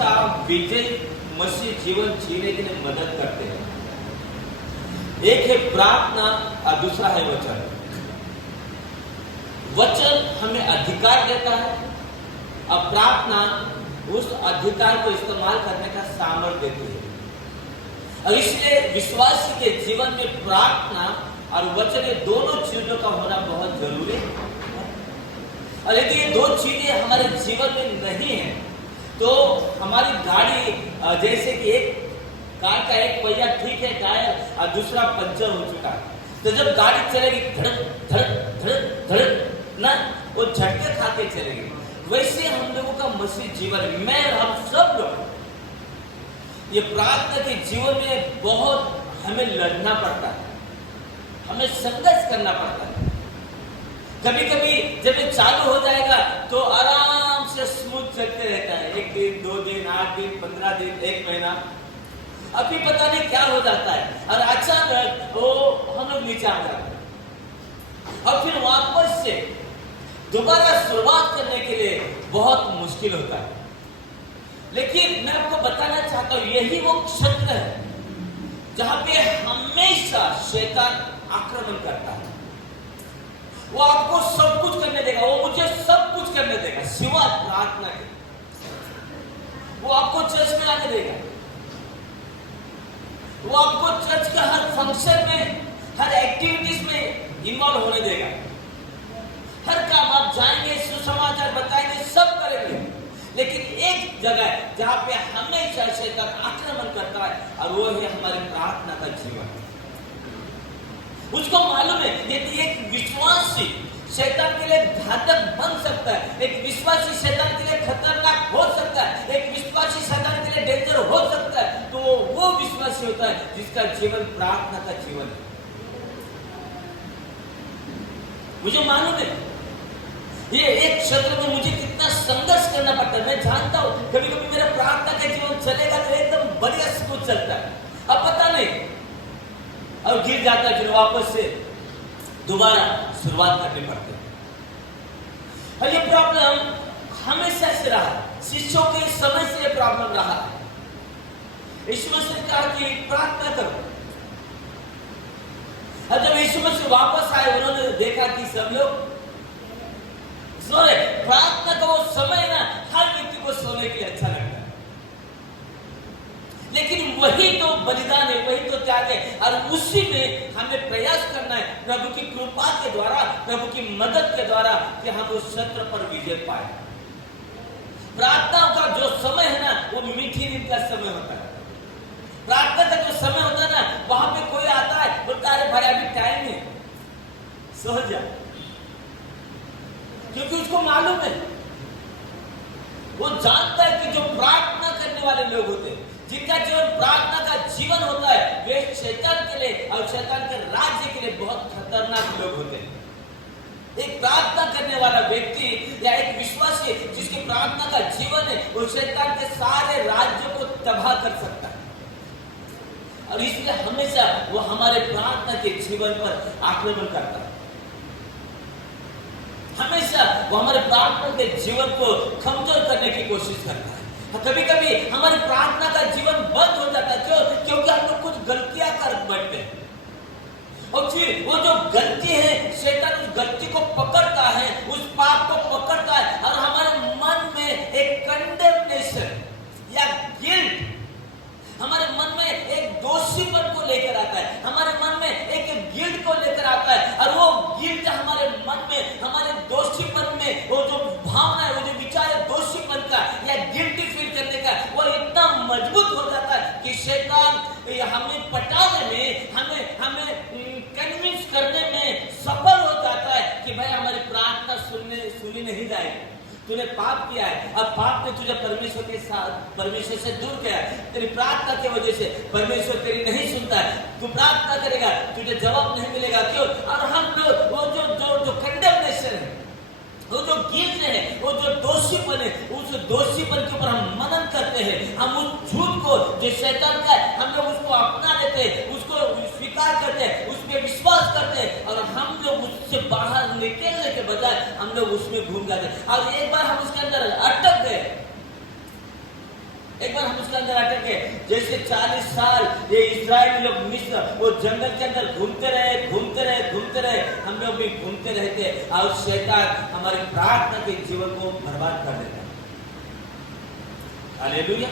अच्छा विजय मसीह जीवन जीने के लिए मदद करते हैं। एक है प्रार्थना और दूसरा है वचन। वचन हमें अधिकार देता है और प्रार्थना उस अधिकार को इस्तेमाल करने का सामर्थ्य देती है। और इसलिए विश्वासी के जीवन में प्रार्थना और वचन ये दोनों चीजों का होना बहुत जरूरी है। और यदि ये दो चीजें हमारे जीवन में नहीं है तो हमारी गाड़ी, जैसे कि एक कार का एक पहिया ठीक है टायर और दूसरा पंचर हो चुका है, तो जब गाड़ी चलेगी धड़क धड़क धड़क धड़क ना, वो झटके खाते चलेगी। वैसे हम लोगों का मसीह जीवन में हम सब लोग ये प्रार्थना के जीवन में बहुत हमें लड़ना पड़ता है, हमें संघर्ष करना पड़ता है। कभी कभी जब ये चालू हो जाएगा तो आराम से स्मूथ चलते रहता है, 1 दिन 2 दिन 8 दिन 15 दिन 1 महीना, अभी पता नहीं क्या हो जाता है और अचानक वो हम लोग नीचे आ जाते हैं और फिर वापस से दोबारा शुरुआत करने के लिए बहुत मुश्किल होता है। लेकिन मैं आपको बताना चाहता हूं यही वो क्षेत्र है जहां पे हमेशा शैतान आक्रमण करता है। वो आपको सब कुछ करने देगा, वो मुझे सब कुछ करने देगा सिवाय प्रार्थना के। वो आपको चर्च में आने देगा, वो आपको चर्च के हर फंक्शन में, हर एक्टिविटीज में इन्वॉल्व होने देगा। हर काम आप जाएंगे, सुसमाचार बताएंगे, सब करेंगे। लेकिन एक जगह है जहां पे हमेशा शैतान आक्रमण करता है और वो है हमारी प्रार्थना का जीवन। उसको मालूम है यदि एक विश्वासी शैतान के लिए घातक बन सकता है, एक विश्वासी शैतान के लिए खतरनाक हो सकता है, एक विश्वासी शैतान के लिए डेंजर हो सकता है, तो वो विश्वासी होता है जिसका जीवन प्रार्थना का जीवन है। मुझे मालूम है ये एक क्षेत्र में मुझे कितना संघर्ष करना पड़ता है। मैं जानता हूं कभी कभी मेरा प्रार्थना का जीवन चलेगा तो एकदम बढ़िया स्मूथ चलता है, अब पता नहीं और गिर जाता है, फिर वापस से दोबारा शुरुआत करनी पड़ती है। और ये प्रॉब्लम हमेशा से रहा, शिष्यों के समय से ये प्रॉब्लम रहा है। यीशु मसीह ने कहा कि प्रार्थना करो, और जब यीशु मसीह वापस आए उन्होंने देखा कि सब लोग सो रहे। प्रार्थना का वो समय ना हर व्यक्ति को सोने के लिए अच्छा लगता है, लेकिन वही तो बलिदान है, वही तो त्याग है और उसी में हमें प्रयास करना है प्रभु की कृपा के द्वारा, प्रभु की मदद के द्वारा कि हम उस शत्रु पर विजय पाए। प्रार्थना का जो समय है ना वो मीठी नींद का समय होता है। प्रार्थना का जो समय होता है ना वहां पे कोई आता है बोलता है अरे भाई अभी टाइम है, सो जा, क्योंकि उसको मालूम है, वो जानता है कि जो प्रार्थना करने वाले लोग होते हैं, जिनका जीवन प्रार्थना का जीवन होता है, वे शैतान के लिए और शैतान के राज्य के लिए बहुत खतरनाक लोग होते हैं। एक प्रार्थना करने वाला व्यक्ति या एक विश्वासी जिसकी प्रार्थना का जीवन है वो शैतान के सारे राज्यों को तबाह कर सकता है। और इसलिए हमेशा वो हमारे प्रार्थना के जीवन पर आक्रमण करता है, हमेशा वो हमारे प्रार्थना के जीवन को कमजोर करने की कोशिश करता है। कभी कभी हमारी प्रार्थना का जीवन बंद हो जाता है, क्यों? क्योंकि हम लोग कुछ गलतियां कर बैठते हैं और फिर वो जो गलती है शैतान उस गलती को पकड़ता है, उस पाप को पकड़ता है और हमारे मन में एक कंडेमनेशन या गिल्ट, हमारे मन में एक दोषीपन को लेकर आता है, हमारे मन में एक गिल्ट को लेकर आता है और वो गिल्ट हमारे मन में, हमारे दोषीपन में वो जो भावना है, वो जो विचार है दोषीपन का या गिल्टी फील करने का, वो इतना मजबूत हो जाता है कि शैतान हमें पटाने में, हमें कन्विंस करने में सफल हो जाता है कि भाई हमारी प्रार्थना सुनी नहीं जाएगी, तूने पाप किया है, अब पाप ने तुझे परमेश्वर से दूर किया है, तेरी प्रार्थना की वजह से परमेश्वर तेरी नहीं सुनता है, तू प्रार्थना करेगा तुझे जवाब नहीं मिलेगा, क्यों? और हम लोग वो जो कंडेमनेशन है, वो जो गिल्ट है, वो जो दोषीपन है, उस दोषीपन के ऊपर हम मनन करते हैं, हम उस झूठ को जो शैतान का है हम लोग उसको अपना लेते हैं, उसको स्वीकार करते हैं, उस पर विश्वास करते हैं और हम लोग उससे बाहर निकलने के बजाय हम लोग उसमें घूम जाते हैं। और एक बार हम उसके अंदर अटक गए एक बार हम उसके अंदर अटके, जैसे 40 साल ये इस्राएली लोग मिस्र वो जंगल के अंदर घूमते रहे, हम लोग भी घूमते रहते और शैतान हमारे प्रार्थना के जीवन को बर्बाद कर देता है। हालेलुया।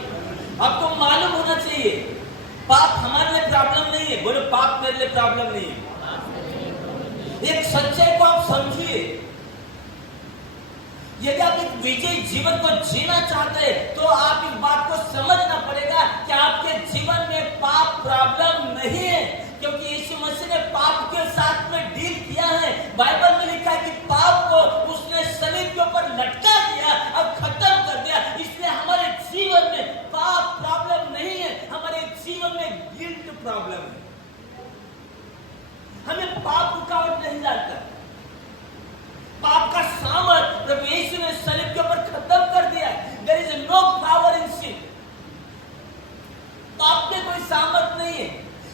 आपको मालूम होना चाहिए पाप हमारे लिए प्रॉब्लम नहीं है। बोलो, पाप मेरे लिए प्रॉब्लम नहीं है। एक सच्चाई को आप समझिए, यदि आप एक विजयी जीवन को जीना चाहते हैं तो आप इस बात को समझना पड़ेगा कि आपके जीवन में पाप प्रॉब्लम नहीं है, क्योंकि यीशु मसीह ने पाप के साथ में डील किया है। बाइबल में लिखा है कि पाप को उसने सलीब के ऊपर लटका दिया और खत्म कर दिया। इसलिए हमारे जीवन में पाप प्रॉब्लम नहीं है, हमारे जीवन में गिल्ट प्रॉब्लम है। हमें पाप रुकावट नहीं डालता। पाप का सामर्थ प्रभु यीशु ने सलीब के ऊपर खत्म कर दिया। There is no power in sin. पाप में कोई सामर्थ नहीं है,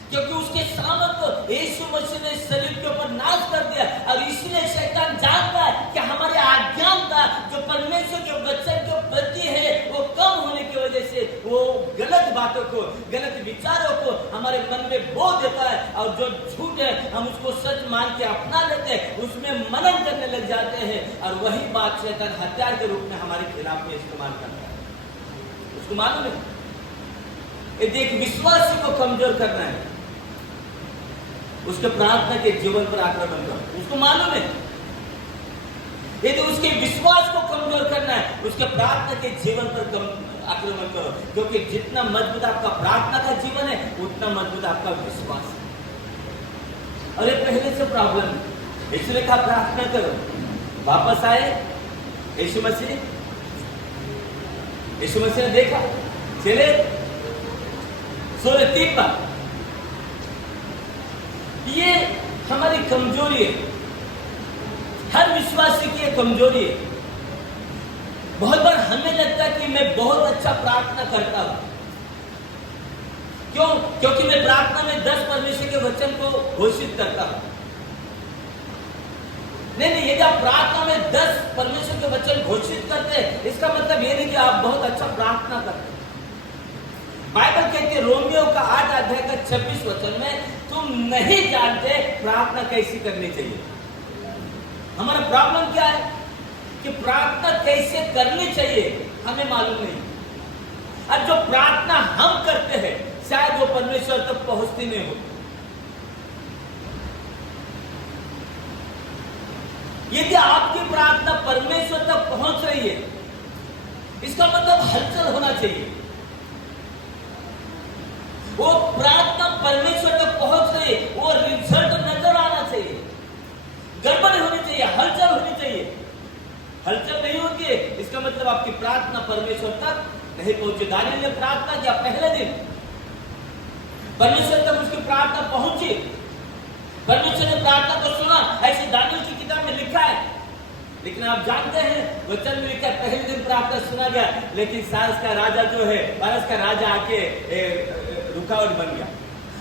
क्योंकि उसके सामर्थ को यीशु मसीह ने सलीब के ऊपर नाश कर दिया। और इसलिए शैतान जानता है कि हमारे अज्ञानता जो परमेश्वर के वचन के प्रति है वो कम होने की वजह से वो गलत बातों को, गलत विचारों को हमारे मन में बो देता है, और जो झूठ है हम उसको सच मान के अपना लेते हैं, उसमें मनन करने लग जाते हैं, और वही बात शैतान हथियार के रूप में हमारे खिलाफ में इस्तेमाल करता है। उसको मालूम है यदि एक विश्वासी को कमजोर करना है, उसके प्रार्थना के जीवन पर आक्रमण करो। उसको मालूम है यदि उसके विश्वास को कमजोर करना है, उसके प्रार्थना के जीवन पर आक्रमण करो, क्योंकि जितना मजबूत आपका प्रार्थना का जीवन है उतना मजबूत आपका विश्वास है। और ये पहले से प्रॉब्लम है, इसलिए कहा प्रार्थना करो। वापस आए यीशु मसीह ने देखा, चले सोए 3 बार। ये हमारी कमजोरी है, हर विश्वासी की कमजोरी है। बहुत बार हमें लगता है कि मैं बहुत अच्छा प्रार्थना करता हूं। क्यों? क्योंकि मैं प्रार्थना में 10 परमेश्वर के वचन को घोषित करता हूं। नहीं, यदि आप प्रार्थना में 10 परमेश्वर के वचन घोषित करते हैं, इसका मतलब ये नहीं कि आप बहुत अच्छा प्रार्थना करते हैं। बाइबल कहती है रोमियो का 8 अध्याय का 26 वचन में, तुम नहीं जानते प्रार्थना कैसी करनी चाहिए। हमारा प्रॉब्लम क्या है कि प्रार्थना कैसे करनी चाहिए हमें मालूम नहीं। अब जो प्रार्थना हम करते हैं शायद वो परमेश्वर तक पहुंचती नहीं हो। यदि आपकी प्रार्थना परमेश्वर तक पहुंच रही है, इसका मतलब हलचल होना चाहिए। वो प्रार्थना परमेश्वर तक पहुंच रही है, वो रिजल्ट नजर आना चाहिए। गड़बड़ होनी चाहिए, हलचल होनी चाहिए। हलचल नहीं होती है, इसका मतलब आपकी प्रार्थना परमेश्वर तक नहीं पहुंची। दानियल ने प्रार्थना किया पहले दिन, परमेश्वर तक उसकी प्रार्थना पहुंची, परमेश्वर ने प्रार्थना को सुना, ऐसे दानियल की किताब में लिखा है। लेकिन आप जानते हैं वचन में लिखा पहले दिन प्रार्थना सुना गया, लेकिन सारस का राजा जो है, पारस का राजा आके रुकावट बन गया,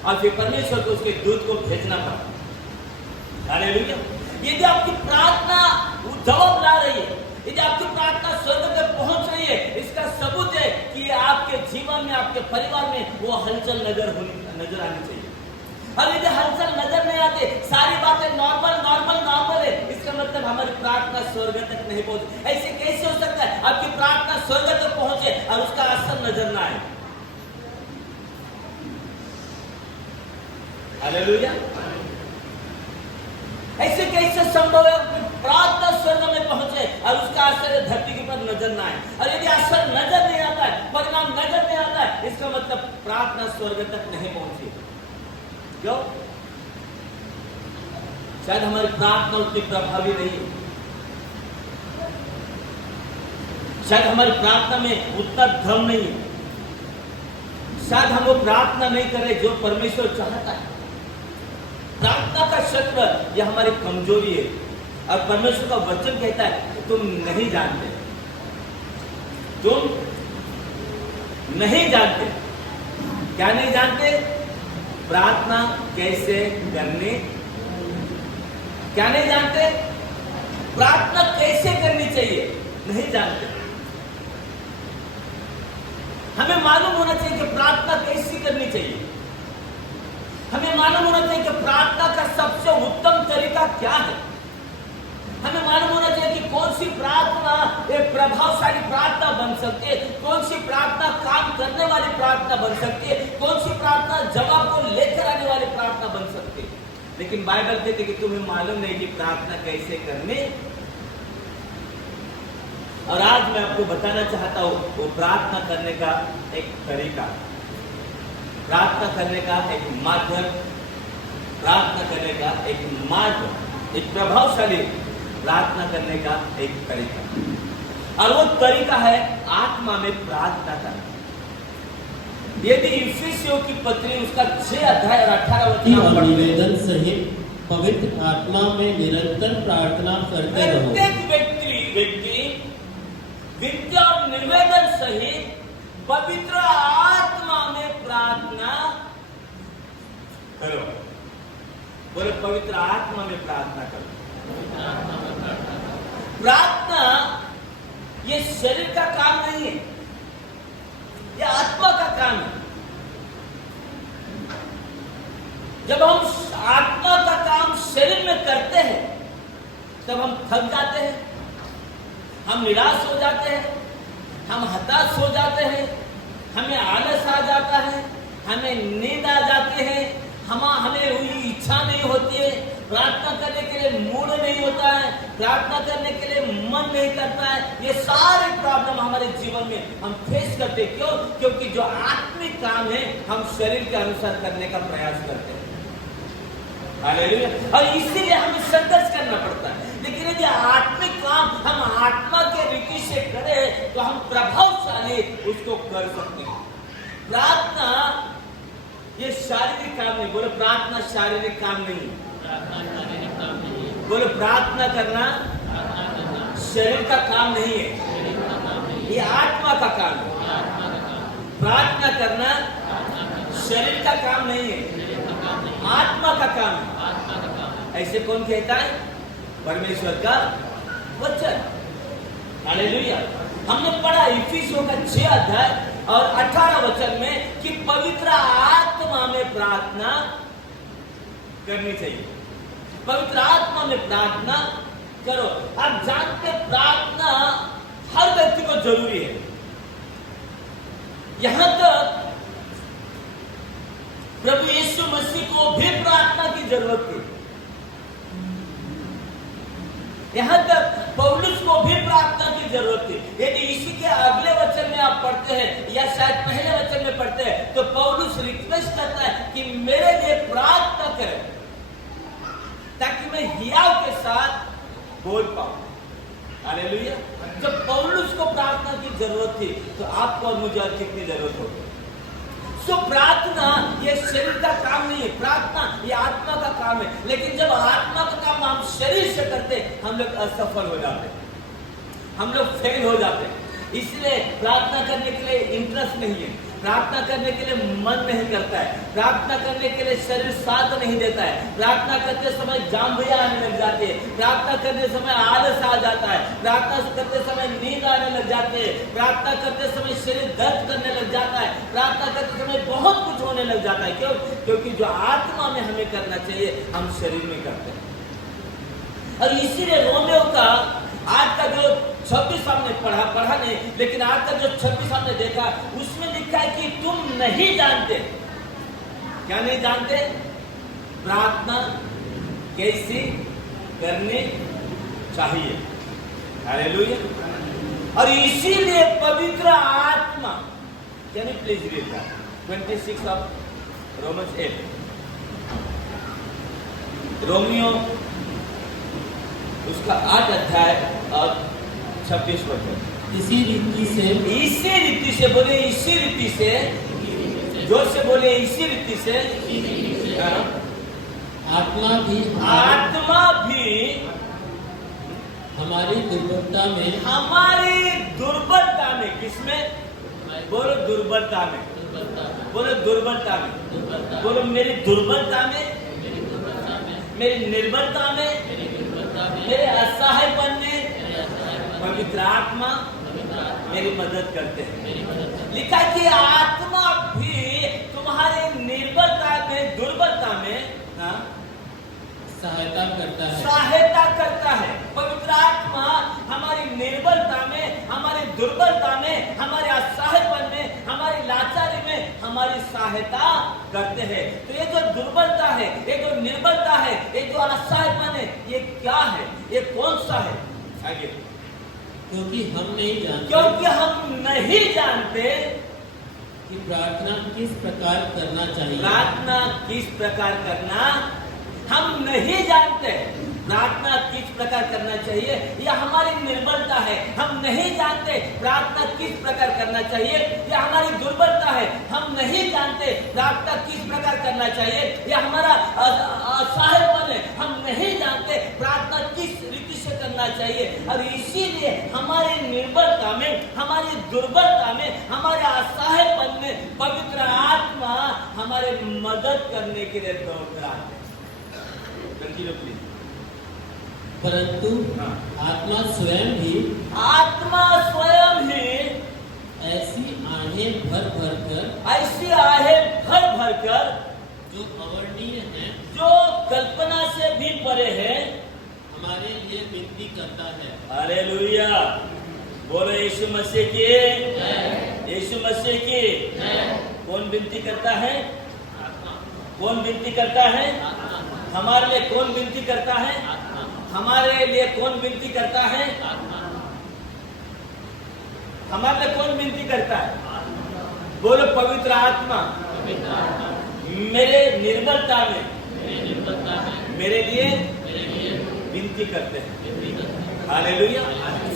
और फिर परमेश्वर को उसके दूत को भेजना पड़ा। हालेलुया। यदि आपकी प्रार्थना जवाब ला रही है, यदि आपकी प्रार्थना स्वर्ग तक पहुंच रही है, इसका सबूत है कि आपके जीवन में, आपके परिवार में वो हलचल नजर आनी चाहिए। और यदि हलचल नजर नहीं आते, सारी बातें नॉर्मल है, इसका मतलब हमारी प्रार्थना स्वर्ग तक नहीं पहुंची। ऐसे कैसे हो सकता है आपकी प्रार्थना स्वर्ग तक पहुंचे और उसका असर नजर ना आए? हालेलुया। ऐसे कैसे संभव है प्रार्थना स्वर्ग में पहुंचे और उसका असर धरती के ऊपर नजर ना आए? और यदि असर नजर नहीं आता है, परिणाम नजर नहीं आता है, इसका मतलब प्रार्थना स्वर्ग तक नहीं पहुंची। क्यों? शायद हमारी प्रार्थना उतनी प्रभावी नहीं है, शायद हमारी प्रार्थना में उतना दम नहीं है, शायद हम वो प्रार्थना नहीं करें जो परमेश्वर चाहता है। प्रार्थना का शस्त्र यह हमारी कमजोरी है, और परमेश्वर का वचन कहता है तुम नहीं जानते, तुम नहीं जानते। क्या नहीं जानते? प्रार्थना कैसे करनी। क्या नहीं जानते? प्रार्थना कैसे करनी चाहिए, नहीं जानते। हमें मालूम होना चाहिए कि प्रार्थना कैसी करनी चाहिए। हमें मालूम होना चाहिए कि प्रार्थना का सबसे उत्तम तरीका क्या है। हमें मालूम होना चाहिए कि कौन सी प्रार्थना एक प्रभावशाली प्रार्थना बन सकती है, कौन सी प्रार्थना काम करने वाली प्रार्थना बन सकती है, कौन सी प्रार्थना जवाब को लेकर आने वाली प्रार्थना बन सकती है। लेकिन बाइबल कहती है कि तुम्हें मालूम नहीं कि प्रार्थना कैसे करनी। और आज मैं आपको बताना चाहता हूं वो प्रार्थना करने का एक तरीका, प्रार्थना करने का एक माध्यम, प्रार्थना करने का एक मार्ग, एक प्रभावशाली प्रार्थना करने का एक तरीका। और वो तरीका है आत्मा में प्रार्थना करना। यदि इफिसियों की पत्री उसका 6 अध्याय और 18 वचन निवेदन सहित पवित्र आत्मा में निरंतर प्रार्थना करते रहो। प्रत्येक व्यक्ति विनती और निवेदन सहित पवित्र आत्मा में प्रार्थना करो। बोले पवित्र आत्मा में प्रार्थना करो। प्रार्थना ये शरीर का काम नहीं है, ये आत्मा का काम है। जब हम आत्मा का काम शरीर में करते हैं तब हम थक जाते हैं, हम निराश हो जाते हैं, हम हताश हो जाते हैं, हमें आलस आ जाता है, हमें नींद आ जाती है, हमें हुई इच्छा नहीं होती है, प्रार्थना करने के लिए मूड नहीं होता है, प्रार्थना करने के लिए मन नहीं करता है। ये सारे प्रॉब्लम हमारे जीवन में हम फेस करते हैं। क्यों? क्योंकि जो आत्मिक काम है हम शरीर के अनुसार करने का प्रयास करते हैं। हालेलुया। और इसीलिए हमें संघर्ष करना पड़ता है। लेकिन यदि आत्मिक काम हम आत्मा के रीति से करें तो हम प्रभावशाली उसको कर सकते हैं। प्रार्थना ये शारीरिक काम नहीं। बोले प्रार्थना शारीरिक काम नहीं। बोले प्रार्थना करना शरीर का काम नहीं है, ये आत्मा का काम है। प्रार्थना करना शरीर का काम नहीं है, आत्मा का काम है। ऐसे कौन कहता है? परमेश्वर का वचन। हालेलुया। हमने पढ़ा इफिसियों का 6 अध्याय और 18 वचन में कि पवित्र आत्मा में प्रार्थना करनी चाहिए। पवित्र आत्मा में प्रार्थना करो। आप जानते प्रार्थना हर व्यक्ति को जरूरी है। यहां तक प्रभु यीशु मसीह को भी प्रार्थना की जरूरत थी। यहां तक पौलुस को भी प्रार्थना की जरूरत थी। यदि इसी के अगले वचन में आप पढ़ते हैं या शायद पहले वचन में पढ़ते हैं तो पौलुस रिक्वेस्ट करता है कि मेरे लिए प्रार्थना करें ताकि मैं हियाव के साथ बोल पाऊं। हालेलुया। जब पौलुस को प्रार्थना की जरूरत थी तो आपको और मुझे और कितनी जरूरत होगी। सो प्रार्थना ये शरीर का काम नहीं है, प्रार्थना ये आत्मा का काम है। लेकिन जब आत्मा का काम हम शरीर से करते हम लोग असफल हो जाते, हम लोग फेल हो जाते। इसलिए प्रार्थना करने के लिए इंटरेस्ट नहीं है, प्रार्थना करने के लिए मन नहीं करता है, प्रार्थना करने के लिए शरीर साथ नहीं देता है, प्रार्थना करते समय जांभिया आने लग जाती है, प्रार्थना करते समय आलस आ जाता है, प्रार्थना करते समय नींद आने लग जाती है, प्रार्थना करते समय शरीर दर्द करने लग जाता है, प्रार्थना करते समय बहुत कुछ होने लग जाता है। क्यों? क्योंकि जो आत्मा में हमें करना चाहिए हम शरीर में करते हैं। और इसीलिए रोमियो का आज का जो 26 हमने पढ़ा नहीं, लेकिन आज का जो 26 हमने देखा उसमें लिखा है कि तुम नहीं जानते। क्या नहीं जानते? प्रार्थना कैसी करनी चाहिए। हालेलुया। और इसीलिए पवित्र आत्मा, can you please read that 26 of Romans 8। Romeo उसका 8 अध्याय और 26 वचन। इसी रीति से बोले, इसी रीति से, जोर से बोले, इसी रीति से आत्मा भी हमारी दुर्बलता में, किसमें? बोलो दुर्बलता में, बोलो दुर्बलता में, बोलो मेरी दुर्बलता में, मेरी निर्बलता में, मेरे असहायपन में पवित्र आत्मा मेरी मदद करते हैं। लिखा है कि आत्मा भी तुम्हारे निर्बलता में, दुर्बलता में सहायता करता है। पवित्र आत्मा हमारी निर्बलता में, हमारी दुर्बलता में, हमारे असहायपन में, हमारी लाचारी में हमारी सहायता करते हैं। तो ये जो दुर्बलता है, ये जो निर्बलता है, ये जो असहायपन है, ये क्या है? ये कौन सा है? आगे, क्योंकि हम नहीं जानते कि प्रार्थना किस प्रकार करना चाहिए। प्रार्थना किस प्रकार करना हम नहीं जानते। प्रार्थना किस प्रकार करना चाहिए, यह हमारी निर्बलता है। हम नहीं जानते प्रार्थना किस प्रकार करना चाहिए, यह हमारी दुर्बलता है। हम नहीं जानते प्रार्थना किस प्रकार करना चाहिए, यह हमारा असहायपन है। हम नहीं जानते प्रार्थना किस रीति से करना चाहिए। और इसीलिए हमारी निर्बलता में, हमारी दुर्बलता में, हमारे असहायपन में पवित्र आत्मा हमारे मदद करने के लिए दौड़ रहा है। परंतु आत्मा स्वयं भी ऐसी आहें भर भर कर जो अवर्णनीय है, जो कल्पना से भी परे है, हमारे लिए विनती करता है। हालेलुया, बोलो यीशु मसीह की, यीशु मसीह की। कौन विनती करता है? कौन विनती करता है? हमारे लिए कौन विनती करता है? हमारे लिए कौन विनती करता है? हमारे लिए कौन विनती करता है? बोलो, पवित्र आत्मा मेरे निर्बलता में मेरे लिए विनती करते हैं। हालेलुया।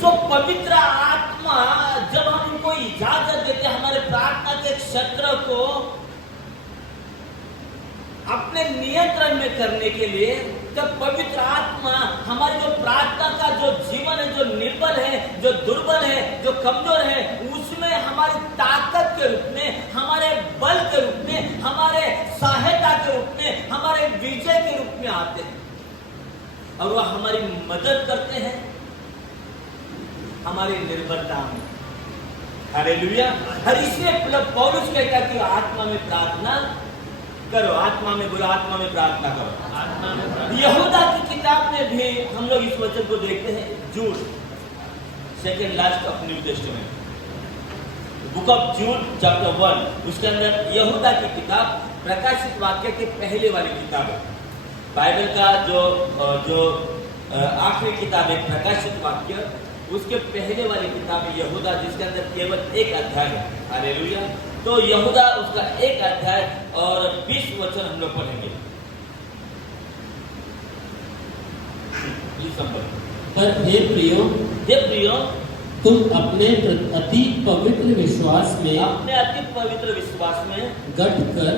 सो पवित्र आत्मा जब हम उनको इजाजत देते हैं हमारे प्रार्थना के क्षेत्र को अपने नियंत्रण में करने के लिए, तब पवित्र आत्मा हमारे जो प्रार्थना का जो जीवन है, जो निर्बल है, जो दुर्बल है, जो कमजोर है, उसमें हमारी ताकत के रूप में, हमारे बल के रूप में, हमारे सहायता के रूप में, हमारे विजय के रूप में आते हैं और वह हमारी मदद करते हैं हमारी निर्बलता में। हालेलुया। और इसलिए पौलुस कहता है कि आत्मा में प्रार्थना करो। आत्मा में, बुरा आत्मा में प्रार्थना करो। यहूदा की किताब में भी हम लोग इस वचन को देखते हैं। Jude, second last of New Testament, book of Jude chapter 1, उसके अंदर यहूदा की किताब प्रकाशित वाक्य के पहले वाली किताब है। बाइबल का जो आखिरी किताब है प्रकाशित वाक्य, उसके पहले वाली किताब है यहूदा, जिसके अंदर केवल एक अध्याय है। हालेलुया। तो यहूदा उसका एक अध्याय और 20 वचन हम लोग पढ़ेंगे। पर हे प्रियो, तुम अपने अति पवित्र विश्वास में गढ़ कर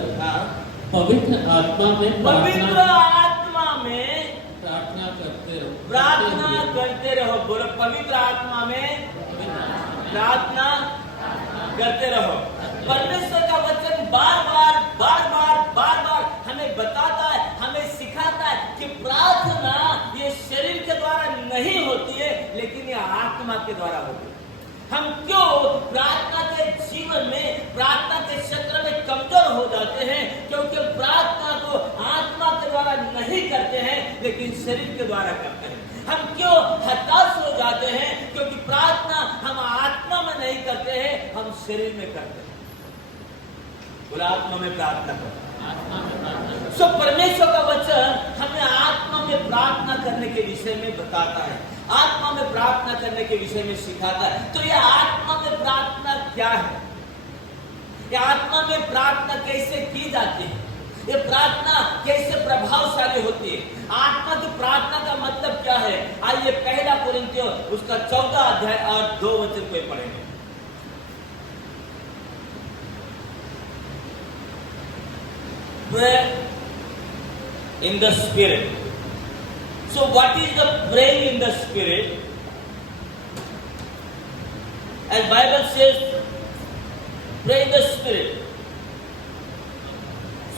पवित्र आत्मा में प्रार्थना करते रहो। बोलो, पवित्र आत्मा में प्रार्थना करते रहो। परमेश्वर का वचन बार बार हमें बताता है, हमें सिखाता है कि प्रार्थना ये शरीर के द्वारा नहीं होती है, लेकिन ये आत्मा के द्वारा होती है। हम क्यों प्रार्थना के जीवन में, प्रार्थना के क्षेत्र में कमजोर हो जाते हैं? क्योंकि प्रार्थना को आत्मा के द्वारा नहीं करते हैं, लेकिन शरीर के द्वारा करते हैं। हम क्यों हताश हो जाते हैं? क्योंकि प्रार्थना हम आत्मा में नहीं करते हैं, हम शरीर में करते हैं। बोला, आत्मा में प्रार्थना करो। सो परमेश्वर का वचन हमें आत्मा में प्रार्थना करने के विषय में बताता है, आत्मा में प्रार्थना करने के विषय में सिखाता है। तो यह आत्मा में प्रार्थना क्या है? यह आत्मा में प्रार्थना कैसे की जाती है? ये प्रार्थना कैसे प्रभावशाली होती है? आत्मा की प्रार्थना का मतलब क्या है? आइए पहला कोरिन्थियों उसका 14 अध्याय और 2 वचन को पढ़ेंगे। Pray in the spirit. So what is the praying in the spirit? As Bible says, pray in the spirit.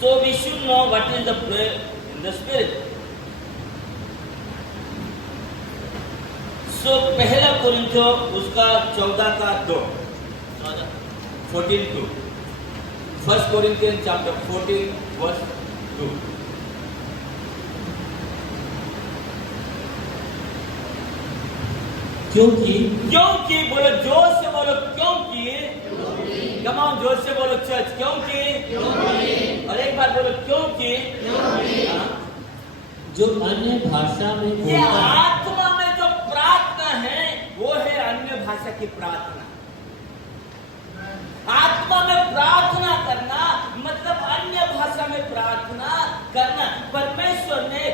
So we should know what is the prayer in the spirit. सो पहला कोरिन्थियों उसका 14:2 14:2 फर्स्ट कोरिन्थियन चैप्टर 14:2 क्योंकि बोलो जोर से बोलो क्योंकि कमाओ जोर से बोलो चर्च क्योंकि और एक बार बोलो क्योंकि जो अन्य भाषा में ये आत्मा में जो प्रार्थना है वो है अन्य भाषा की प्रार्थना। आत्मा में प्रार्थना करना मतलब अन्य भाषा में प्रार्थना करना। परमेश्वर ने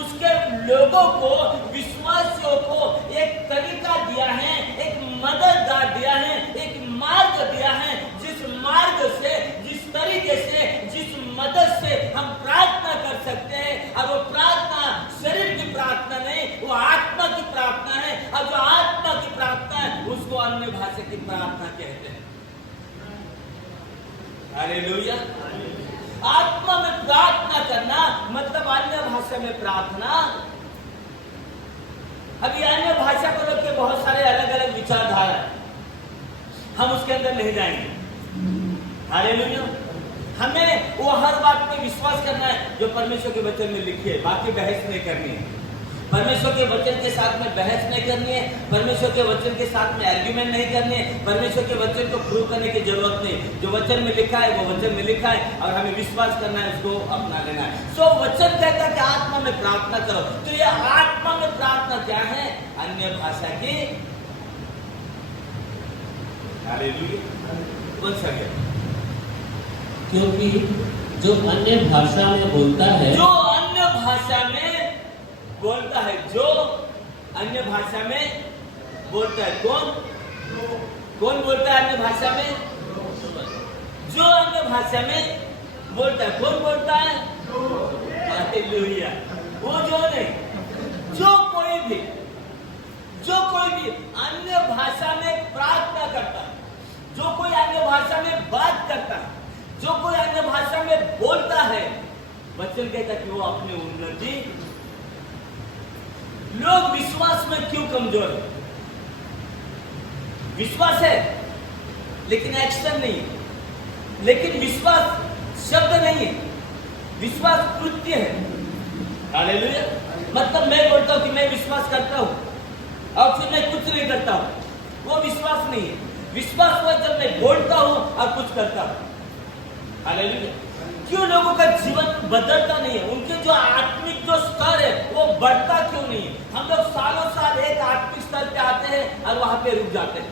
उसके लोगों को विश्वासियों को एक तरीका दिया है, एक मददगार दिया है, एक मार्ग दिया है, जिस मार्ग से जिस तरीके से जिस मदद से हम प्रार्थना कर सकते हैं। और वो प्रार्थना शरीर की प्रार्थना नहीं, वो आत्मा की प्रार्थना है। और जो आत्मा की प्रार्थना है उसको अन्य भाषा की प्रार्थना कहते हैं। हालेलुया। आत्मा में प्रार्थना करना मतलब अन्य भाषा में प्रार्थना। अभी अन्य भाषा को लेकर बहुत सारे अलग अलग विचारधारा है, हम उसके अंदर नहीं जाएंगे। हालेलुया। हमें वो हर बात पे विश्वास करना है जो परमेश्वर के वचन में लिखी है, बाकी बहस नहीं करनी है। परमेश्वर के वचन के साथ में बहस नहीं करनी है, परमेश्वर के वचन के साथ में आर्ग्यूमेंट नहीं करनी है, परमेश्वर के वचन को प्रूव करने की जरूरत नहीं। जो वचन में लिखा है वो वचन में लिखा है और हमें विश्वास करना है, उसको अपना लेना है। सो वचन कहता है कि आत्मा में प्रार्थना करो। तो ये आत्मा में प्रार्थना क्या है? अन्य भाषा की। बोल सके क्योंकि जो अन्य भाषा में बोलता है, जो अन्य भाषा में बोलता है, जो अन्य भाषा में बोलता है, कौन बोलता है अन्य भाषा में? जो अन्य भाषा में बोलता है, कौन बोलता है? हालेलुया। वो जो नहीं, जो कोई भी अन्य भाषा में प्रार्थना करता है, जो कोई अन्य भाषा में बात करता है, जो कोई अन्य भाषा में बोलता है, वचन कहता है कि वो अपनी उन्नति। लोग विश्वास में क्यों कमजोर है? विश्वास है लेकिन एक्शन नहीं है, लेकिन विश्वास शब्द नहीं है, विश्वास कृत्य है। हालेलुया। मतलब मैं बोलता हूं कि मैं विश्वास करता हूं और फिर मैं कुछ नहीं करता हूं, वो विश्वास नहीं है। विश्वास हुआ जब मैं बोलता हूं और कुछ करता हूं। हालेलुया। क्यों लोगों का जीवन बदलता नहीं है? उनके जो आत्मिक जो स्तर है वो बढ़ता क्यों नहीं है? हम लोग सालों साल एक आत्मिक स्तर पे आते हैं और वहां पे रुक जाते हैं,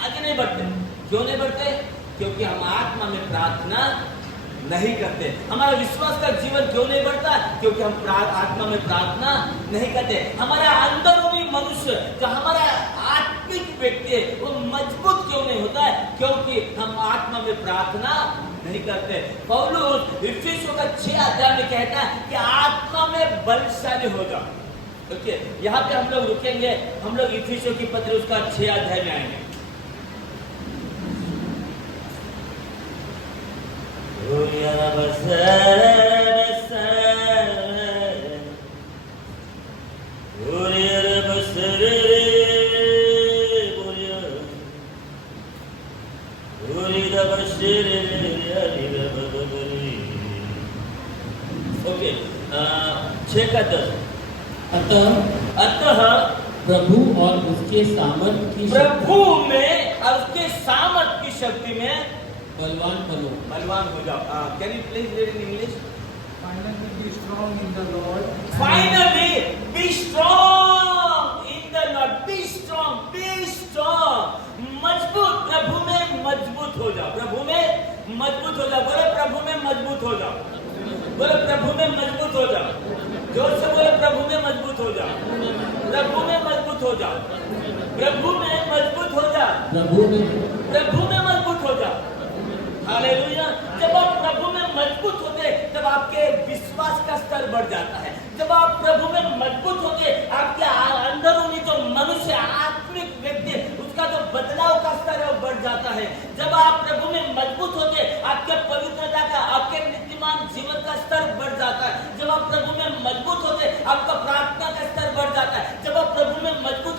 आगे नहीं बढ़ते। क्यों नहीं बढ़ते? क्योंकि हम आत्मा में प्रार्थना नहीं करते। हमारा विश्वास का जीवन क्यों नहीं बढ़ता? क्योंकि हम आत्मा में प्रार्थना नहीं करते। हमारा अंदरूनी मनुष्य जो हमारा आत्मिक व्यक्ति है वो मजबूत क्यों नहीं होता है? क्योंकि हम आत्मा में प्रार्थना नहीं करते। पौलुस इफिसियों का 6 अध्याय में कहता है कि आत्मा में बलशाली हो जाओ। ओके, यहाँ पे हम लोग रुकेंगे। हम लोग इफिसियों की पत्री उसका 6 अध्याय में आएंगे। ओके, 6:10। अतः प्रभु और उसके सामर्थ की प्रभु में और उसके सामर्थ की शक्ति में बलवान हो जाओ। Can you please read in English? Finally, be strong in the Lord. Finally, be strong in the Lord. Be strong, be strong. मजबूत, प्रभु में मजबूत हो जाओ। प्रभु में मजबूत हो जाओ। बोले प्रभु में मजबूत हो जाओ। बोले प्रभु में मजबूत हो जाओ। जोर से बोले प्रभु में मजबूत हो जाओ। प्रभु में मजबूत हो जाओ। प्रभु में मजबूत हो जाओ। प्रभु में मजबूत हो जाओ। हालेलुया। जब आप प्रभु में मजबूत होते तब आपके विश्वास का स्तर बढ़ जाता है। जब आप प्रभु में मजबूत होते आपके अंदरूनी जो मनुष्य आत्मिक व्यक्ति उसका जो बदलाव का स्तर है वो बढ़ जाता है। जब आप प्रभु में मजबूत होते आपके पवित्रता का आपके नीतिमान जीवन का स्तर बढ़ जाता है। जब आप प्रभु में मजबूत होते आपका प्रार्थना का स्तर बढ़ जाता है। जब आप प्रभु में मजबूत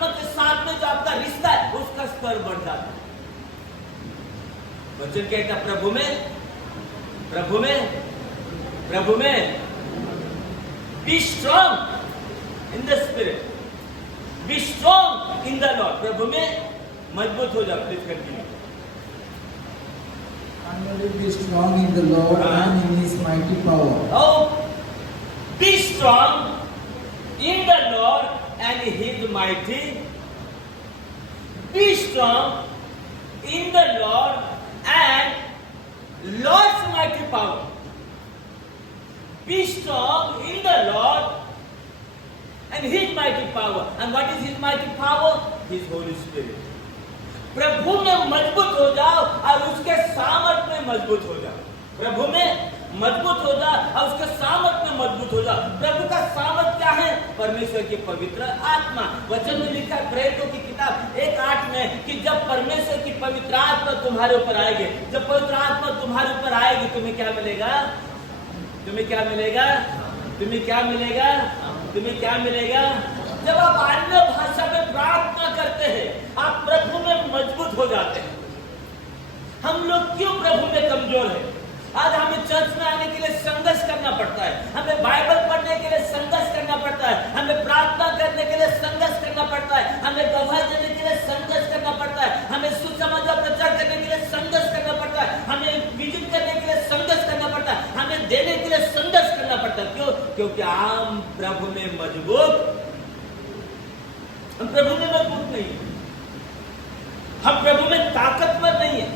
आत्मा के साथ में जो आपका रिश्ता है उसका स्तर बढ़ जाता है। वचन कहता है प्रभु में be strong in the spirit, be strong in the Lord. प्रभु में मजबूत हो जाओ। Please continue. Finally, be strong in the Lord and in His mighty power. Oh, be strong in the Lord and His mighty. Be strong in the Lord and Lord's mighty power. Be strong in the Lord and His mighty power. And what is His mighty power? His Holy Spirit. प्रभु में मजबूत हो जाओ और उसके सामर्थ में मजबूत हो जाओ। प्रभु में मजबूत हो जाओ और उसके सामर्थ में मजबूत हो जाओ। प्रभु का सामर्थ क्या है? परमेश्वर की पवित्र आत्मा। वचन में लिखा है प्रेरितों की किताब 1:8 में कि जब परमेश्वर की पवित्र आत्मा तुम्हारे ऊपर आएगी, जब पवित्र आत्मा तुम्हारे ऊपर आएगी, तुम्हें क्या मिलेगा? तुम्हें क्या मिलेगा? तुम्हें क्या मिलेगा? तुम्हें क्या मिलेगा? जब आप अन्य भाषा में प्रार्थना करते हैं, आप प्रभु में मजबूत हो जाते हैं। हम लोग क्यों प्रभु में कमजोर हैं? आज हमें चर्च में आने के लिए संघर्ष करना पड़ता है, हमें बाइबल पढ़ने के लिए संघर्ष करना पड़ता है, हमें प्रार्थना करने के लिए संघर्ष करना पड़ता है, हमें गवाही देने के लिए संघर्ष करना पड़ता है, हमें सुसमाचार प्रचार करने के लिए संघर्ष करना पड़ता है, हमें विजन करने के लिए संघर्ष करना पड़ता है, हमें देने के लिए संघर्ष करना पड़ता है। क्यों? क्योंकि हम प्रभु में मजबूत, हम प्रभु में मजबूत नहीं है, हम प्रभु में ताकतवर नहीं है,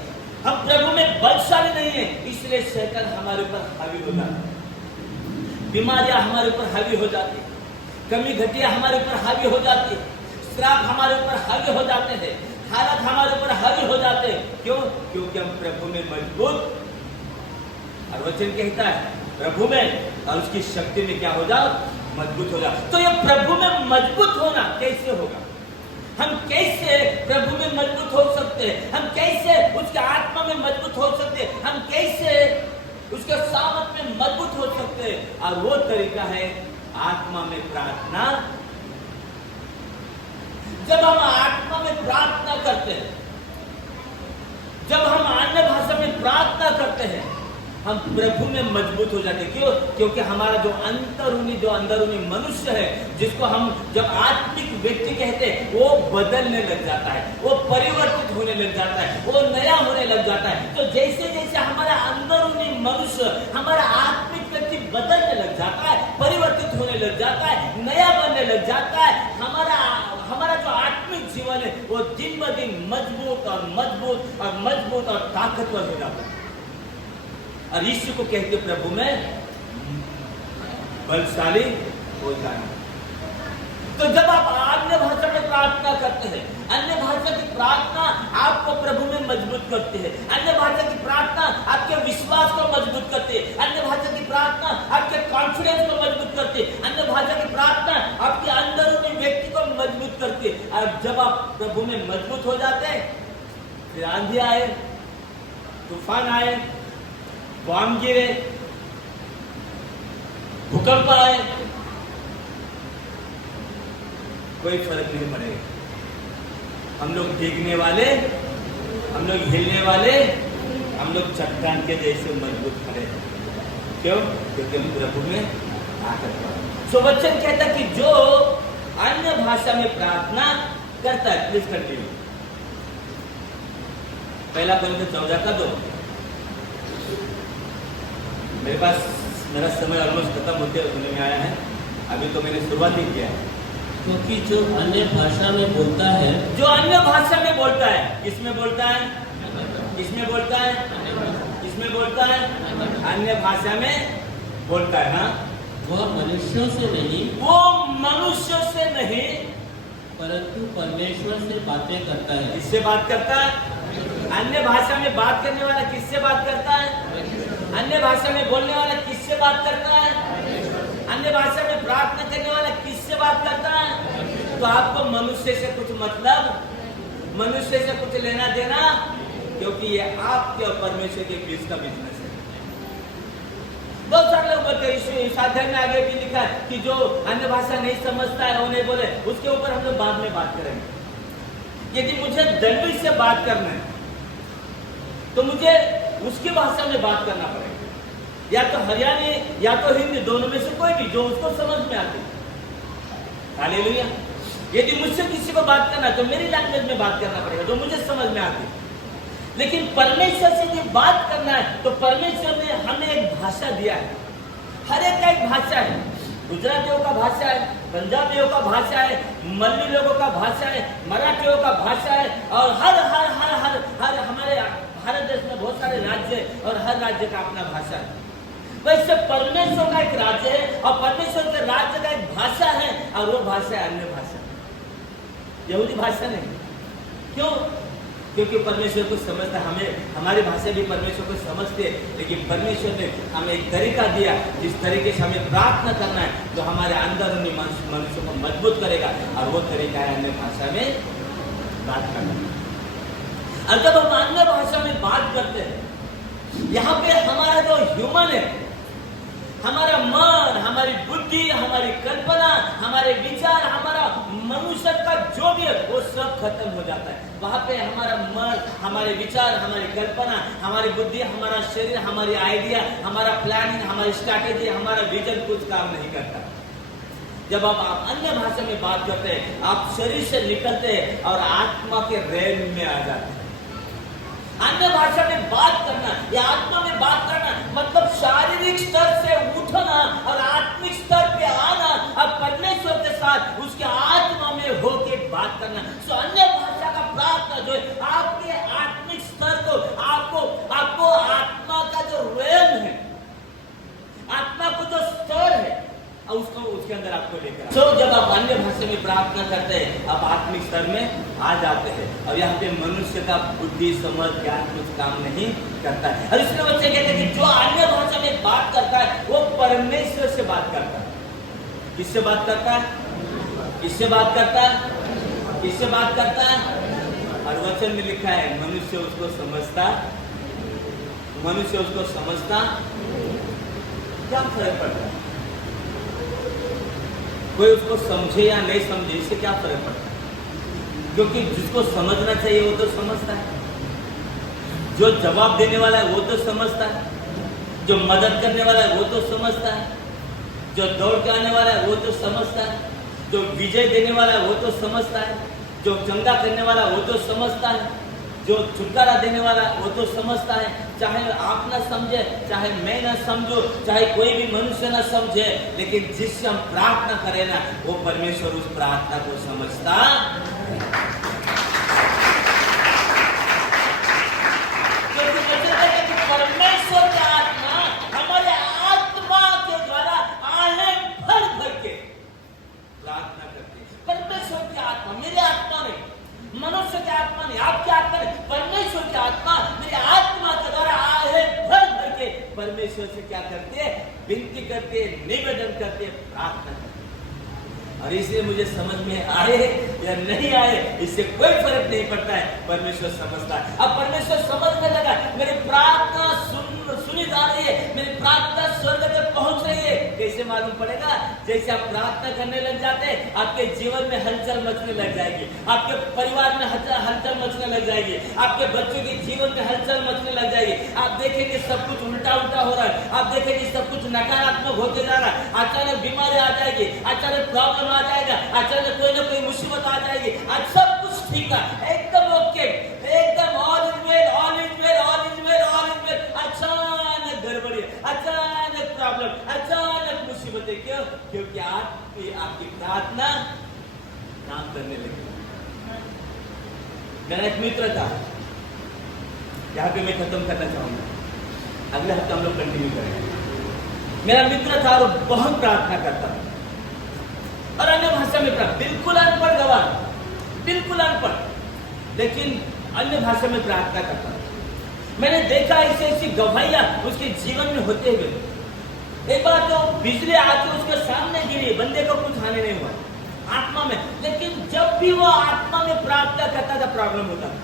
हम प्रभु में बलशाली नहीं है। इसलिए शैतान हमारे ऊपर हावी हो जाता है, बीमारियां हमारे ऊपर हावी हो जाती है, कमी घटिया हमारे ऊपर हावी हो जाती है, श्राप हमारे ऊपर हावी हो जाते हैं, हालत हमारे ऊपर हावी हो जाते हैं। क्यों? क्योंकि हम प्रभु में मजबूत, और वचन कहता है प्रभु में और उसकी शक्ति में क्या हो जाओ? मजबूत हो जाओ। तो ये प्रभु में मजबूत होना कैसे होगा? हम कैसे प्रभु में मजबूत हो सकते हैं? हम कैसे उसके आत्मा में मजबूत हो सकते हैं? हम कैसे उसके सामर्थ में मजबूत हो सकते हैं? और वो तरीका है आत्मा में प्रार्थना। जब हम आत्मा में प्रार्थना करते हैं, जब हम अन्य भाषा में प्रार्थना करते हैं, हम प्रभु में मजबूत हो जाते हैं। क्यों? क्योंकि हमारा जो अंदरूनी मनुष्य है, जिसको हम जब आत्मिक व्यक्ति कहते हैं, वो बदलने लग जाता है, वो परिवर्तित होने लग जाता है, वो नया होने लग जाता है। तो जैसे जैसे हमारा अंदरूनी मनुष्य, हमारा आत्मिक व्यक्ति बदलने लग जाता है, परिवर्तित होने लग जाता है, नया बनने लग जाता है, हमारा जो आत्मिक जीवन है वो दिन ब दिन मजबूत और मजबूत और मजबूत और ताकतवर हो जाता है। और इसी को कहते प्रभु में बलशाली हो जाना। तो जब आप अन्य भाषा में प्रार्थना करते हैं, अन्य भाषा की प्रार्थना आपको प्रभु में मजबूत करती है, अन्य भाषा की प्रार्थना आपके विश्वास को मजबूत करती है, अन्य भाषा की प्रार्थना आपके कॉन्फिडेंस को मजबूत करती है, अन्य भाषा की प्रार्थना आपके अंदरूनी व्यक्ति को मजबूत करती है। और जब आप प्रभु में मजबूत हो जाते हैं, फिर आंधी आए, तूफान आए, बम गिरे, भूकंप आए, कोई फर्क नहीं पड़ेगा। हम लोग डिगने वाले, हम लोग हिलने वाले, हम लोग चट्टान के जैसे मजबूत खड़े हैं। क्यों? क्योंकि हम प्रभु में ताकत। सो वचन कहता कि जो अन्य भाषा में प्रार्थना करता है, प्लीज कंटिन्यू। पहला कोरिन्थियों 14:2। मेरा समय ऑलमोस्ट खत्म होते में आया है, अभी तो मैंने शुरुआत ही किया है। क्योंकि जो अन्य भाषा में बोलता है, जो अन्य भाषा में बोलता है, किसमें बोलता है? किसमें बोलता है? किसमें बोलता है? अन्य भाषा में बोलता है। हाँ, वह मनुष्यों से नहीं, वो मनुष्यों से नहीं, परंतु परमेश्वर से बातें करता है। किससे बात करता है? अन्य भाषा में बात करने वाला किससे बात करता है? अन्य भाषा में बोलने वाला किससे बात करता है? अन्य भाषा में प्रार्थना करने वाला किससे बात करता है? तो आपको मनुष्य से कुछ मतलब, मनुष्य से कुछ लेना देना, क्योंकि ये आपके और परमेश्वर के बीच का बिजनेस है। बहुत सारे लोग बोलते इस अध्याय में आगे भी लिखा है कि जो अन्य भाषा नहीं समझता है वो नहीं बोले, उसके ऊपर हम लोग बाद में बात करेंगे। यदि मुझे दंडी से बात करना है तो मुझे उसकी भाषा में बात करना पड़ेगा, या तो हरियाणी या तो हिंदी, दोनों में से कोई भी जो उसको समझ में आती। हालेलुया। यदि मुझसे किसी को बात करना है तो मेरी लैंग्वेज में बात करना पड़ेगा जो मुझे समझ में आती। लेकिन परमेश्वर से यदि बात करना है तो परमेश्वर ने हमें एक भाषा दिया है। हर एक का एक भाषा है। गुजरातियों का भाषा है, पंजाबियों का भाषा है, मल्ली लोगों का भाषा है, मराठियों का भाषा है, और हर हर हर हर हर हमारे भारत देश में बहुत सारे राज्य है और हर राज्य का अपना भाषा है। वैसे परमेश्वर का एक राज्य है और परमेश्वर के राज्य का एक भाषा है, और वो भाषा है अन्य भाषा, यहूदी भाषा नहीं। क्यों? क्योंकि परमेश्वर को समझता, हमें हमारी भाषा भी परमेश्वर को समझते हैं, लेकिन परमेश्वर ने हमें एक तरीका दिया जिस तरीके से हमें प्रार्थना करना है जो हमारे अंदर मनुष्य को मजबूत करेगा, और वो तरीका है अन्य भाषा में बात करना। और जब हम अन्य भाषा में बात करते हैं, यहाँ पे हमारा जो ह्यूमन है, हमारा मन, हमारी बुद्धि, हमारी कल्पना, हमारे विचार, हमारा मनुष्य का जो भी है वो सब खत्म हो जाता है। वहां पे हमारा मन, हमारे विचार, हमारी कल्पना, हमारी बुद्धि, हमारा शरीर, हमारी आइडिया, हमारा प्लानिंग, हमारी स्ट्रैटेजी, हमारा विजन कुछ काम नहीं करता। जब आप अन्य भाषा में बात करते हैं, आप शरीर से निकलते हैं और आत्मा के रेल में आ जाते हैं। अन्य भाषा में बात करना या आत्मा में बात करना मतलब शारीरिक स्तर से उठना और आत्मिक स्तर पे आना, और परमेश्वर के साथ उसके आत्मा में होके बात करना। सो अन्य भाषा का प्रार्थना जो है आपके आत्मिक स्तर को, आपको आत्मा का जो रेल है, आत्मा को जो स्तर है, और उसको उसके अंदर आपको लेकर। तो जब आप अन्य भाषा में प्रार्थना करते हैं, आप आत्मिक स्तर में आ जाते हैं, और यहाँ पे मनुष्य का बुद्धि, समझ, ज्ञान कुछ काम नहीं करता है। और इसलिए बच्चे कहते हैं कि जो अन्य भाषा में बात करता है वो परमेश्वर से बात करता है। किससे बात करता है? किससे बात करता है? किससे बात करता है? और वचन में लिखा है मनुष्य उसको समझता, मनुष्य उसको समझता। क्या फर्क पड़ता है? कोई उसको समझे या नहीं समझे, इससे क्या फर्क पड़ता है? क्योंकि जिसको समझना चाहिए वो तो समझता है, जो जवाब देने वाला है वो तो समझता है, जो मदद करने वाला है वो तो समझता है, जो दौड़ के आने वाला है वो तो समझता है, जो विजय देने वाला है वो तो समझता है, जो चंगा करने वाला वो तो समझता है, जो छुटकारा देने वाला वो तो समझता है। चाहे आप ना समझे, चाहे मैं ना समझूं, चाहे कोई भी मनुष्य ना समझे, लेकिन जिससे हम प्रार्थना करें ना, वो परमेश्वर उस प्रार्थना को समझता। क्योंकि परमेश्वर की आत्मा हमारे आत्मा के द्वारा आहें भर भर के प्रार्थना करती है। परमेश्वर की आत्मा, मेरी आत्मा नहीं, मनुष्य की आत्मा नहीं, आपकी आत्मा नहीं, परमेश्वर की आत्मा मेरी आत्मा के द्वारा आहें भर भर के परमेश्वर से क्या करते हैं? विनती करते हैं, निवेदन करते हैं, प्रार्थना करते हैं। और इसलिए मुझे समझ में आए या नहीं आए, इससे कोई फर्क नहीं पड़ता है, परमेश्वर समझता है। अब परमेश्वर समझने लगा, मेरी प्रार्थना सुनी जा रही है, मेरी प्रार्थना स्वर्ग तक पहुंच रही है। कैसे मालूम पड़ेगा? जैसे आप प्रार्थना करने लग जाते हैं, आपके जीवन में हलचल मचने लग जाएगी, आपके परिवार में हलचल मचने लग जाएगी, आपके बच्चों के जीवन में हलचल मचने लग जाएगी। आप देखेंगे सब कुछ उल्टा उल्टा हो रहा है, आप देखेंगे सब कुछ नकारात्मक होते जा रहा है। अचानक बीमारी आ जाएगी, अचानक प्रॉब्लम आ जाएगा, अचानक कोई ना कोई मुसीबत आ जाएगी। आज सब कुछ ठीक है, एकदम ओके, एकदम all is well, all is well, all is well, all is well. अचानक गड़बड़ी, अचानक प्रॉब्लम, अचानक मुसीबतें। क्यों? क्योंकि आपकी प्रार्थना काम करने लगी। मेरा एक मित्र था, यहाँ पे मैं खत्म करना चाहूंगा, अगले हफ्ते हम लोग कंटिन्यू करेंगे। मेरा मित्र था और बहुत प्रार्थना करता था, और अन्य भाषा में प्रार्थना, बिल्कुल अनपढ़ गवाह, बिल्कुल अनपढ़, लेकिन अन्य भाषा में प्रार्थना करता था। मैंने देखा ऐसी गवाहियां उसके जीवन में होते हुए। एक बार तो बिजली आके उसके सामने गिरी, बंदे को कुछ हानि नहीं हुआ आत्मा में, लेकिन जब भी वो आत्मा में प्रार्थना करता था प्रॉब्लम होता था।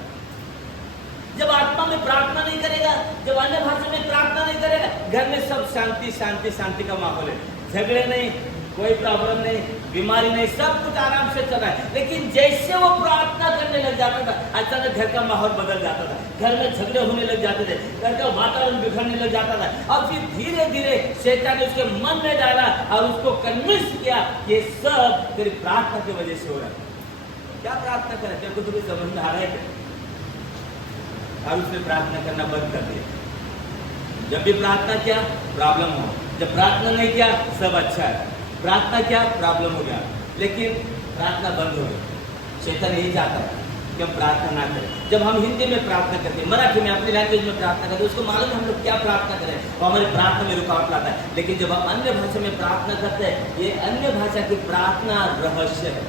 जब आत्मा में प्रार्थना नहीं करेगा, जब अन्य भाषा में प्रार्थना नहीं करेगा, घर में सब शांति शांति शांति का माहौल है, झगड़े नहीं, कोई प्रॉब्लम नहीं, बीमारी नहीं, सब कुछ आराम से चल रहा है। लेकिन जैसे वो प्रार्थना करने लग जाता था, अचानक घर का माहौल बदल जाता था, घर में झगड़े होने लग जाते थे, घर का वातावरण बिखरने लग जाता था। और फिर धीरे धीरे शैतान ने उसके मन में डाला और उसको कन्विंस किया कि ये सब तेरी प्रार्थना की वजह से हो रहा है। क्या प्रार्थना करे, तेरे को तुम्हें समझ में आ रहा है क्या? और उसने प्रार्थना करना बंद कर दिया। जब भी प्रार्थना किया प्रॉब्लम हो, जब प्रार्थना नहीं किया सब अच्छा है, प्रार्थना किया प्रॉब्लम हो गया, लेकिन प्रार्थना बंद हो गई। शैतान यही चाहता है कि हम प्रार्थना ना करें। जब हम हिंदी में प्रार्थना करते हैं, मराठी में, अपनी लैंग्वेज में प्रार्थना करते हैं, उसको मालूम है हम लोग क्या प्रार्थना करें, वो हमारी प्रार्थना में रुकावट लाता है। लेकिन जब हम अन्य भाषा में प्रार्थना करते हैं, ये अन्य भाषा की प्रार्थना रहस्य है,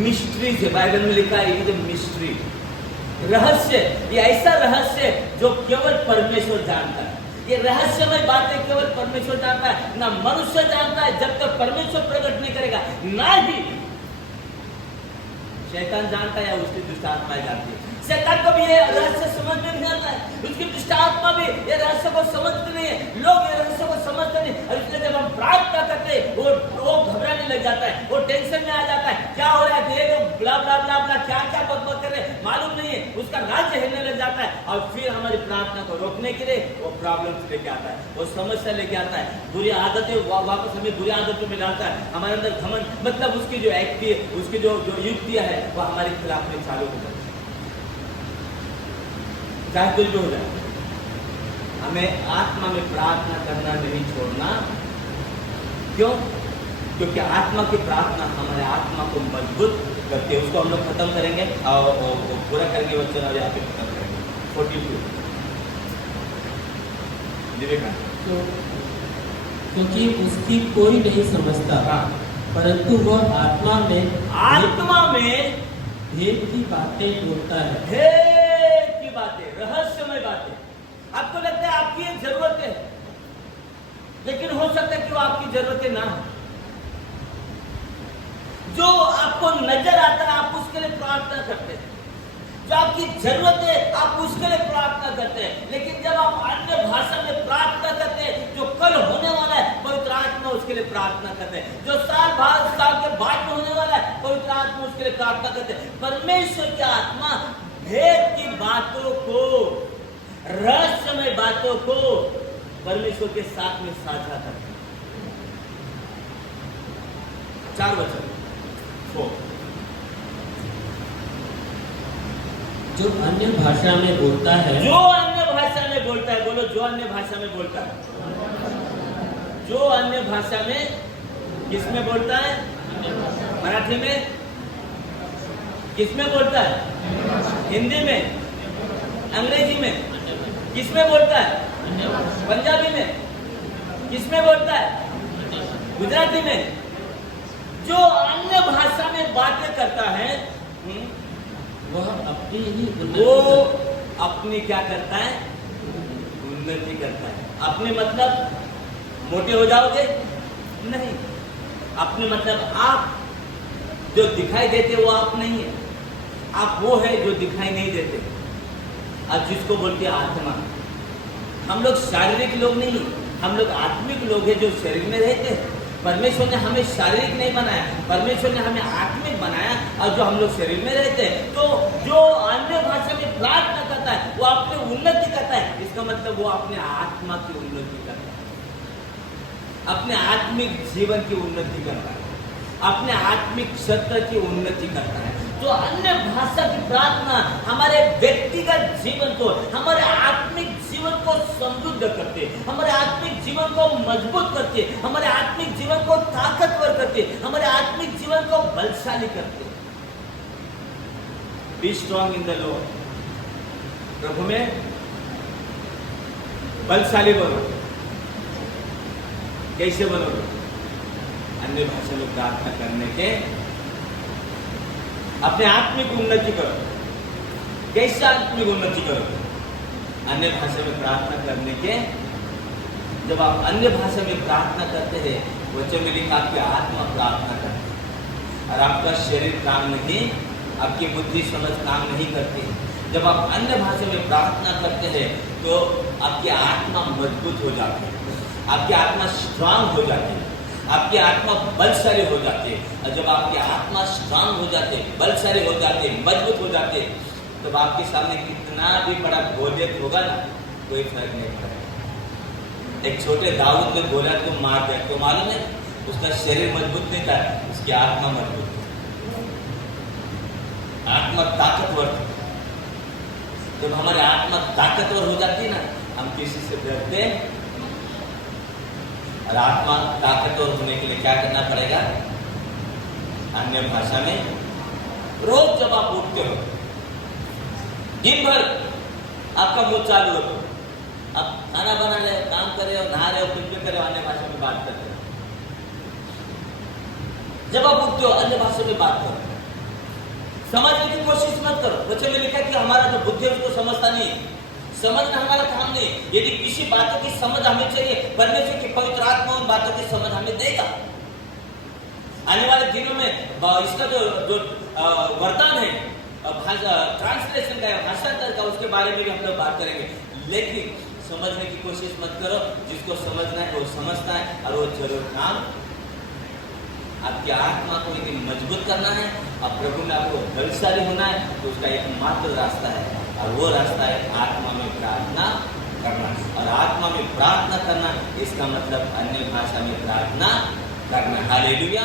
मिस्ट्री है। बाइबल में लिखा है ये मिस्ट्री, रहस्य। ये ऐसा रहस्य जो केवल परमेश्वर जानता है। ये रहस्यमय बातें केवल परमेश्वर जानता है, ना मनुष्य जानता है। जब तक परमेश्वर प्रकट नहीं करेगा, ना ही शैतान जानता है या उसकी दुष्ट आत्मा जानती है। शैतान को भी ये रहस्य समझ में नहीं आता है, उसकी दुष्ट आत्मा भी ये रहस्य को समझते नहीं है, लोग ये रहस्य को समझते नहीं। और इसलिए जब हम प्रार्थना करते हैं, वो घबराने लग जाता है, वो टेंशन में आ जाता है, क्या हो रहा है, ये लोग ब्ला ब्ला ब्ला ब्ला क्या क्या बकबक कर रहे हैं, मालूम नहीं है, उसका राज्य हिलने लग जाता है। और फिर हमारी प्रार्थना को रोकने के लिए वो प्रॉब्लम लेके आता है, वो समस्या लेके आता है, बुरी आदतें वापस हमें बुरी आदतों में डालता है। हमारे अंदर घमंड, मतलब उसकी जो एक्ट है, उसकी जो युक्तियां है, वो हमारे खिलाफ में चालू हो जाती है। चाहे कुछ भी हो जाए, हमें आत्मा में प्रार्थना करना नहीं छोड़ना। क्यों? क्योंकि आत्मा की प्रार्थना हमारे आत्मा को मजबूत करती है। उसको हम लोग खत्म करेंगे और पूरा करेंगे वचन, और यहाँ पे खत्म करेंगे 42 तो क्योंकि उसकी कोई नहीं समझता, परंतु वह आत्मा में भेद की बातें बोलता है। भेद की बातें, रहस्यमय बातें। आपको लगता है आपकी एक जरूरत है, लेकिन हो सकता है कि वो आपकी जरूरतें ना हो। जो आपको नजर आता है आप उसके लिए प्रार्थना करते हैं, जो आपकी जरूरत है आप उसके लिए प्रार्थना करते हैं। लेकिन जब आप अन्य भाषा में प्रार्थना करते हैं, जो कल होने वाला है पवित्र आत्मा उसके लिए प्रार्थना करते हैं, जो साल के बाद में होने वाला है पवित्र आत्मा उसके लिए प्रार्थना करते हैं। परमेश्वर की आत्मा भेद की बातों को, रहस्यमय बातों को परमेश्वर के साथ में साझा करते हैं। 4 वचन। जो अन्य भाषा में बोलता है, जो अन्य भाषा में बोलता है, बोलो जो अन्य भाषा में बोलता है। जो अन्य भाषा में किसमें बोलता है? मराठी में। किसमें बोलता है? हिंदी में, अंग्रेजी में। किसमें बोलता है? पंजाबी में। किसमें बोलता है? गुजराती में। जो अन्य भाषा में बातें करता है वह अपनी ही वो अपनी क्या करता है? उन्नति करता है। अपने मतलब मोटे हो जाओगे? नहीं। अपने मतलब आप जो दिखाई देते वो आप नहीं है, आप वो है जो दिखाई नहीं देते। अब जिसको बोलते हैं आत्मा। हम लोग शारीरिक लोग नहीं, हम लोग आत्मिक लोग हैं जो शरीर में रहते हैं। परमेश्वर ने हमें शारीरिक नहीं बनाया, परमेश्वर ने हमें आत्मिक बनाया। और जो हम लोग शरीर में रहते हैं, तो जो अन्य भाषा में प्रार्थना करता है वो अपनी उन्नति करता है। इसका मतलब वो अपने आत्मा की उन्नति करता है, अपने आत्मिक जीवन की उन्नति करता है, अपने आत्मिक क्षेत्र की उन्नति करता है। तो अन्य भाषा की प्रार्थना हमारे व्यक्तिगत जीवन को, हमारे आत्मिक जीवन को समृद्ध करते, हमारे आत्मिक जीवन को मजबूत करते, हमारे आत्मिक जीवन को ताकतवर करते, हमारे आत्मिक जीवन को बलशाली करते। Be strong in the Lord. प्रभु में बलशाली बनो। कैसे बनोगे? अन्य भाषा में प्रार्थना करने के अपने आत्मिक उन्नति करो। कैसे आत्मिक उन्नति करो? अन्य भाषा में प्रार्थना करने के, जब आप अन्य भाषा में प्रार्थना करते हैं, वचन में लिखा आपकी आत्मा प्रार्थना करती है और आपका शरीर काम नहीं, आपकी बुद्धि समझ काम नहीं करती। जब आप अन्य भाषा में प्रार्थना करते हैं तो आपकी आत्मा मजबूत हो जाती है, आपकी आत्मा स्ट्रांग हो जाती है, आपकी आत्मा बलशाली हो जाती है। और जब आपकी आत्मा स्ट्रांग हो जाते, बलशाली हो जाते, मजबूत हो जाते, तब आपके सामने कितना भी बड़ा गोलियत होगा ना, कोई फर्क नहीं पड़ेगा। एक छोटे दाऊद ने गोलियत को मार दिया तो मालूम है उसका शरीर मजबूत नहीं था, उसकी आत्मा मजबूत थी, आत्मा ताकतवर थी। जब हमारी आत्मा ताकतवर हो जाती है ना, हम किसी से डरते हैं। और आत्मा ताकतवर होने के लिए क्या करना पड़ेगा? अन्य भाषा में रोज जब आप उठते हो, दिन भर आपका मुंह चालू हो, तो आप खाना बना रहे हो, काम कर रहे हो, नहा रहे हो, कुछ भी कर रहे हो, अन्य भाषा में बात कर रहे हो। जब आप उठते हो अन्य भाषा में बात करो, समझने की कोशिश मत करो। बच्चे में लिखा कि हमारा जो बुद्धि है उसको समझता नहीं, समझना हमारा काम नहीं। यदि किसी बातों की समझ हमें चाहिए, परमेश्वर की पवित्र आत्मा उन बातों की समझ हमें देगा। आने वाले दिनों में इसका जो वरदान है ट्रांसलेशन का, भाषांतर का, उसके बारे में भी हम लोग बात करेंगे। लेकिन समझने की कोशिश मत करो, जिसको समझना है वो समझता है, और वो जरूर काम। आपकी आत्मा को यदि मजबूत करना है और प्रभु में आपको बलशाली होना है, तो उसका एकमात्र रास्ता है, और वो रास्ता है आत्मा में प्रार्थना करना। और आत्मा में प्रार्थना करना इसका मतलब अन्य भाषा में प्रार्थना करना। हालेलुया।